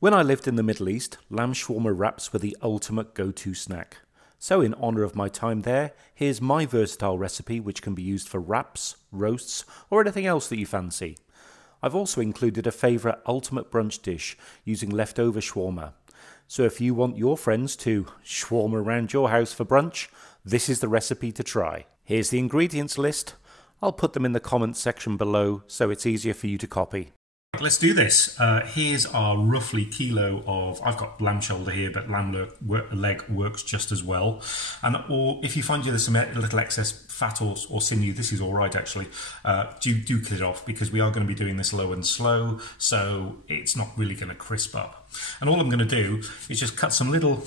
When I lived in the Middle East, lamb shawarma wraps were the ultimate go-to snack. So in honour of my time there, here's my versatile recipe which can be used for wraps, roasts or anything else that you fancy. I've also included a favourite ultimate brunch dish using leftover shawarma. So if you want your friends to shawarma around your house for brunch, this is the recipe to try. Here's the ingredients list. I'll put them in the comments section below so it's easier for you to copy. Let's do this. Here's our roughly kilo of, I've got lamb shoulder here, but lamb leg works just as well. Or if you find there's some little excess fat or sinew, this is all right actually. Do cut it off because we are going to be doing this low and slow, so it's not really going to crisp up. And all I'm going to do is just cut some little,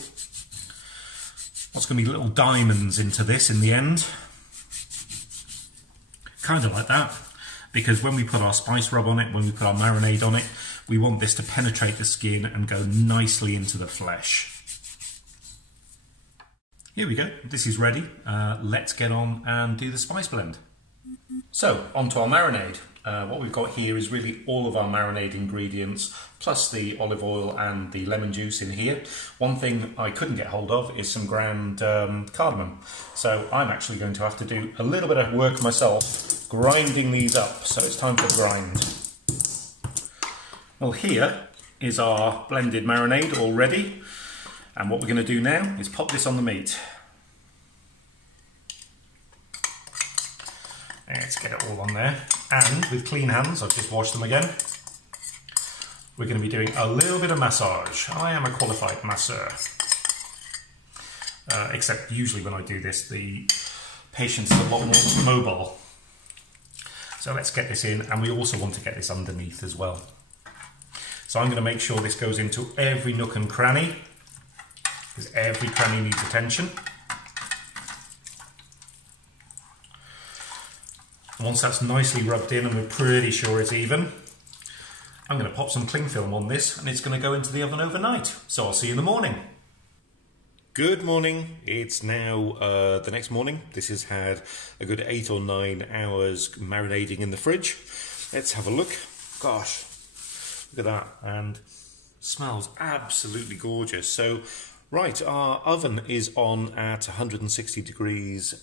what's going to be little diamonds into this in the end. Kind of like that. Because when we put our spice rub on it, when we put our marinade on it, we want this to penetrate the skin and go nicely into the flesh. Here we go, this is ready. Let's get on and do the spice blend. So, onto our marinade. What we've got here is really all of our marinade ingredients, plus the olive oil and the lemon juice in here. One thing I couldn't get hold of is some ground cardamom. So I'm actually going to have to do a little bit of work myself, grinding these up. So it's time to grind. Well, here is our blended marinade all ready. And what we're going to do now is pop this on the meat. Let's get it all on there. And with clean hands, I've just washed them again, we're going to be doing a little bit of massage. I am a qualified masseur. Except usually when I do this, the patient's a lot more mobile. So let's get this in, and we also want to get this underneath as well. So I'm going to make sure this goes into every nook and cranny, because every cranny needs attention. Once that's nicely rubbed in and we're pretty sure it's even, I'm going to pop some cling film on this and it's going to go into the oven overnight. So I'll see you in the morning. Good morning. It's now the next morning. This has had a good 8 or 9 hours marinating in the fridge. Let's have a look. Gosh, look at that. And smells absolutely gorgeous. So, right, our oven is on at 160 degrees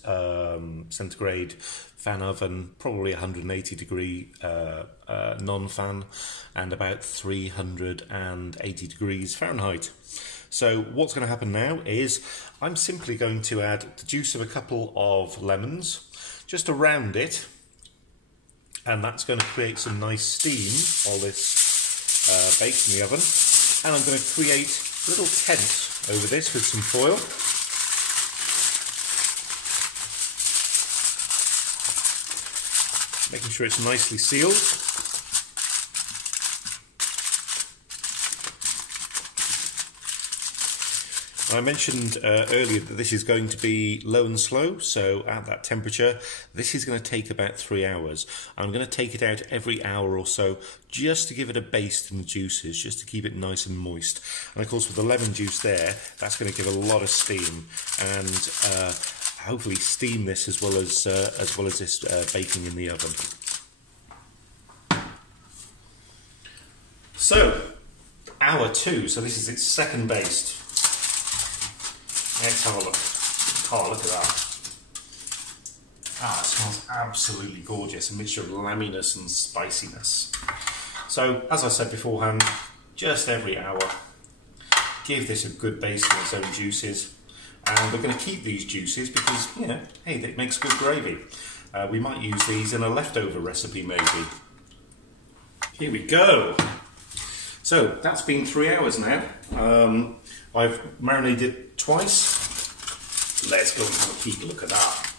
centigrade fan oven, probably 180 degree non-fan, and about 380 degrees Fahrenheit. So what's going to happen now is I'm simply going to add the juice of a couple of lemons just around it, and that's going to create some nice steam while this bakes in the oven. And I'm going to create a little tent over this with some foil. Making sure it's nicely sealed. I mentioned earlier that this is going to be low and slow, so at that temperature this is going to take about 3 hours. I'm going to take it out every hour or so just to give it a baste in the juices, just to keep it nice and moist. And of course with the lemon juice there, that's going to give a lot of steam and hopefully steam this as well as this baking in the oven. So, hour 2, so this is its second baste. Let's have a look. Oh, look at that. Ah, it smells absolutely gorgeous, a mixture of lamminess and spiciness. So, as I said beforehand, just every hour, give this a good baste in its own juices. And we're going to keep these juices because, you know, hey, it makes good gravy. We might use these in a leftover recipe maybe. Here we go. So that's been 3 hours now. I've marinated twice. Let's go and have a peek. Look at that.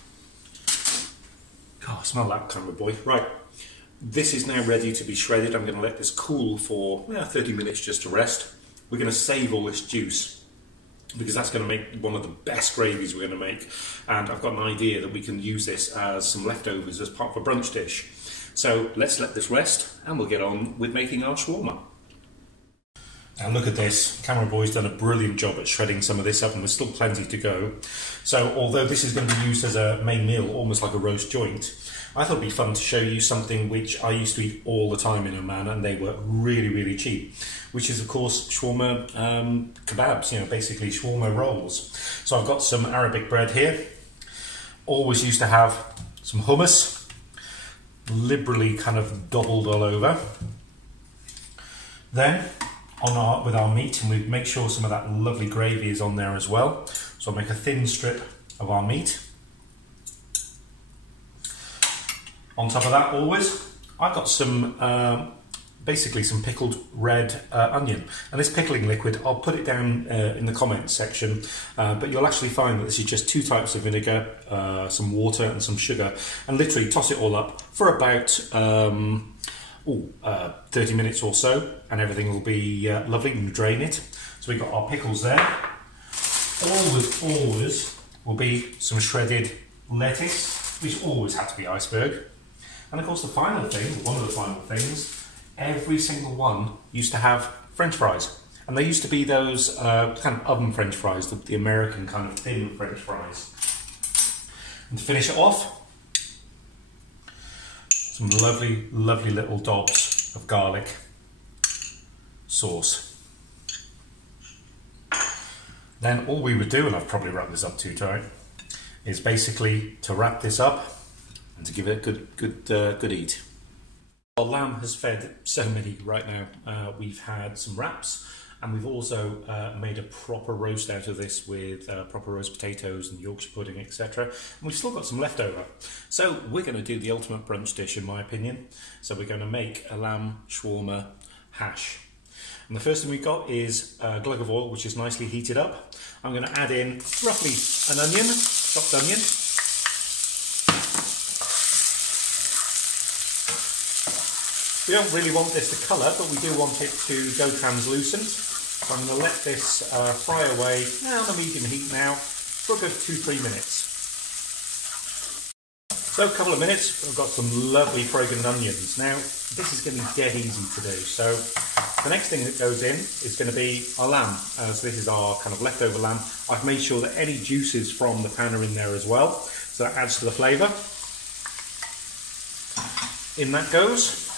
Oh, smell that, camera boy. Right, this is now ready to be shredded. I'm going to let this cool for 30 minutes just to rest. We're going to save all this juice, because that's going to make one of the best gravies we're going to make. And I've got an idea that we can use this as some leftovers as part of a brunch dish. So let's let this rest and we'll get on with making our shawarma. And look at this, camera boy's done a brilliant job at shredding some of this up, and there's still plenty to go. So although this is going to be used as a main meal, almost like a roast joint, I thought it'd be fun to show you something which I used to eat all the time in Oman, and they were really, really cheap, which is of course shawarma kebabs, you know, basically shawarma rolls. So I've got some Arabic bread here. Always used to have some hummus, liberally kind of doubled all over. Then with our meat, and we make sure some of that lovely gravy is on there as well. So I'll make a thin strip of our meat. On top of that, always, I've got some, basically some pickled red onion. And this pickling liquid, I'll put it down in the comments section, but you'll actually find that this is just 2 types of vinegar, some water and some sugar, and literally toss it all up for about 30 minutes or so, and everything will be lovely, and drain it. So we've got our pickles there. Always will be some shredded lettuce, which always had to be iceberg. And of course the final thing, one of the final things, every single one used to have French fries. And they used to be those kind of oven French fries, the American kind of thin French fries. And to finish it off, some lovely, lovely little dobs of garlic sauce. Then all we would do, and I've probably wrapped this up too tight, is basically to wrap this up and to give it a good eat. Our lamb has fed so many right now. We've had some wraps, and we've also made a proper roast out of this with proper roast potatoes and Yorkshire pudding, etc. And we've still got some leftover. So we're going to do the ultimate brunch dish, in my opinion. So we're going to make a lamb shawarma hash. And the first thing we've got is a glug of oil, which is nicely heated up. I'm going to add in roughly an onion, chopped onion. We don't really want this to colour, but we do want it to go translucent. So I'm going to let this fry away on a medium heat now for a good 2-3 minutes. So a couple of minutes, I've got some lovely fragrant onions. Now this is going to be dead easy to do. So the next thing that goes in is going to be our lamb. So this is our kind of leftover lamb. I've made sure that any juices from the pan are in there as well, so that adds to the flavour. In that goes.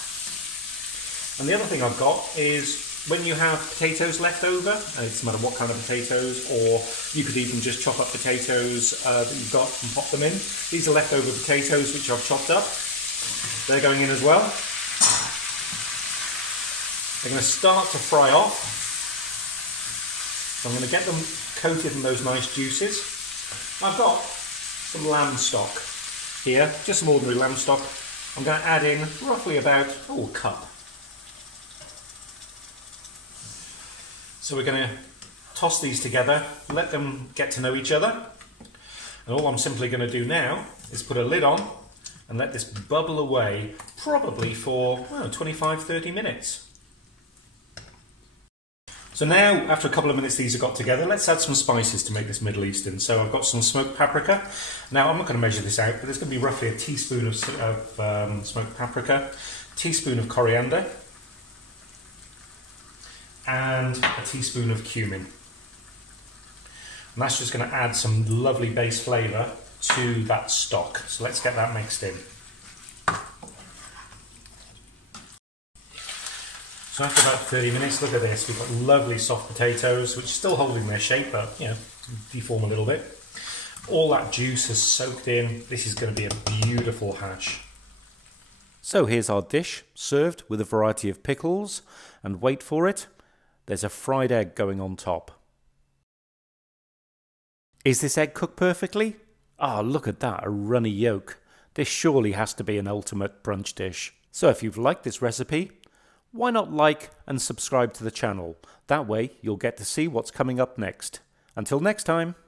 And the other thing I've got is when you have potatoes left over, it doesn't matter what kind of potatoes, or you could even just chop up potatoes that you've got and pop them in. These are leftover potatoes which I've chopped up. They're going in as well. They're going to start to fry off. So I'm going to get them coated in those nice juices. I've got some lamb stock here, just some ordinary lamb stock. I'm going to add in roughly about a cup. So we're going to toss these together, let them get to know each other. And all I'm simply going to do now is put a lid on and let this bubble away, probably for 25-30 minutes. So now, after a couple of minutes these have got together, let's add some spices to make this Middle Eastern. So I've got some smoked paprika. Now I'm not going to measure this out, but there's going to be roughly a teaspoon of smoked paprika, a teaspoon of coriander, and a teaspoon of cumin. And that's just going to add some lovely base flavour to that stock. So let's get that mixed in. So after about 30 minutes, look at this. We've got lovely soft potatoes, which are still holding their shape, but deform a little bit. All that juice has soaked in. This is going to be a beautiful hash. So here's our dish, served with a variety of pickles, and wait for it, there's a fried egg going on top. Is this egg cooked perfectly? Ah, look at that, a runny yolk. This surely has to be an ultimate brunch dish. So if you've liked this recipe, why not like and subscribe to the channel? That way you'll get to see what's coming up next. Until next time.